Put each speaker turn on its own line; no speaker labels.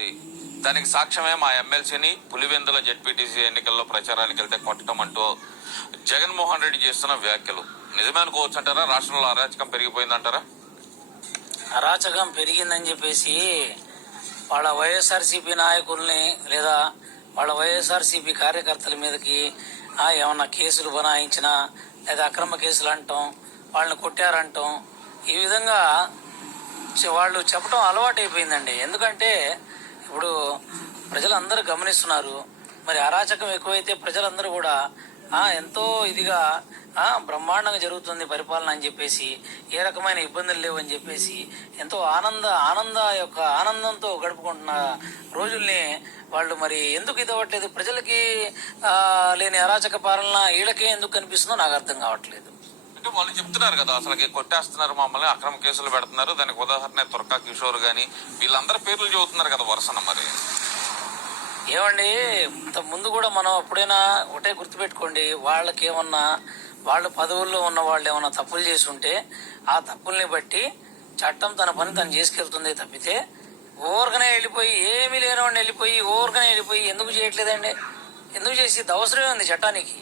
ఉంది దానికి సాక్ష్యమే మా ఎమ్మెల్సీని పులివెందుల జెడ్పీటీసీ ఎన్నికల్లో ప్రచారానికి వెళ్తే కొట్టడం అంటూ జగన్మోహన్ రెడ్డి చేస్తున్న వ్యాఖ్యలు. నిజమే అంటారా రాష్ట్రంలో అరాచకం పెరిగిపోయిందంటారా?
అరాచకం పెరిగిందని చెప్పేసి వాళ్ళ వైఎస్ఆర్సీపీ నాయకుల్ని లేదా వాళ్ళ వైఎస్ఆర్సీపీ కార్యకర్తల మీదకి ఆ, ఏమన్నా కేసులు బనాయించినా లేదా అక్రమ కేసులు అంటాం వాళ్ళని కొట్టారంటాం ఈ విధంగా వాళ్ళు చెప్పడం అలవాటు అయిపోయిందండి ఎందుకంటే ప్రజలందరూ గమనిస్తున్నారు. మరి అరాచకం ఎక్కువైతే ప్రజలందరూ కూడా ఆ ఎంతో ఇదిగా ఆ బ్రహ్మాండంగా జరుగుతుంది పరిపాలన అని చెప్పేసి ఏ రకమైన ఇబ్బందులు లేవు అని చెప్పేసి ఎంతో ఆనంద ఆనంద యొక్క ఆనందంతో గడుపుకుంటున్న రోజుల్ని వాళ్ళు మరి ఎందుకు ఇది అవ్వట్లేదు ప్రజలకి లేని అరాచక పాలన వీళ్ళకే ఎందుకు కనిపిస్తుందో నాకు అర్థం కావట్లేదు.
అంటే వాళ్ళు చెప్తున్నారు కదా అసలు కొట్టేస్తున్నారు మమ్మల్ని అక్రమ కేసులు పెడుతున్నారు. దానికి ఉదాహరణ తుర్కా కిషోర్ గాని వీళ్ళందరి పేర్లు చెబుతున్నారు కదా వరుసన మరి.
ఏమండి ఇంత ముందు కూడా మనం ఎప్పుడైనా ఒకటే గుర్తుపెట్టుకోండి వాళ్ళకి ఏమన్నా వాళ్ళ పదవుల్లో ఉన్న వాళ్ళు ఏమన్నా తప్పులు చేసి ఉంటే ఆ తప్పుల్ని బట్టి చట్టం తన పని తను చేసుకెళ్తుంది తప్పితే ఊరకనే వెళ్ళిపోయి ఏమీ లేనివాడిని వెళ్ళిపోయి ఊరకనే వెళ్ళిపోయి ఎందుకు చేయట్లేదండి? ఎందుకు చేసి అవసరమే ఉంది చట్టానికి?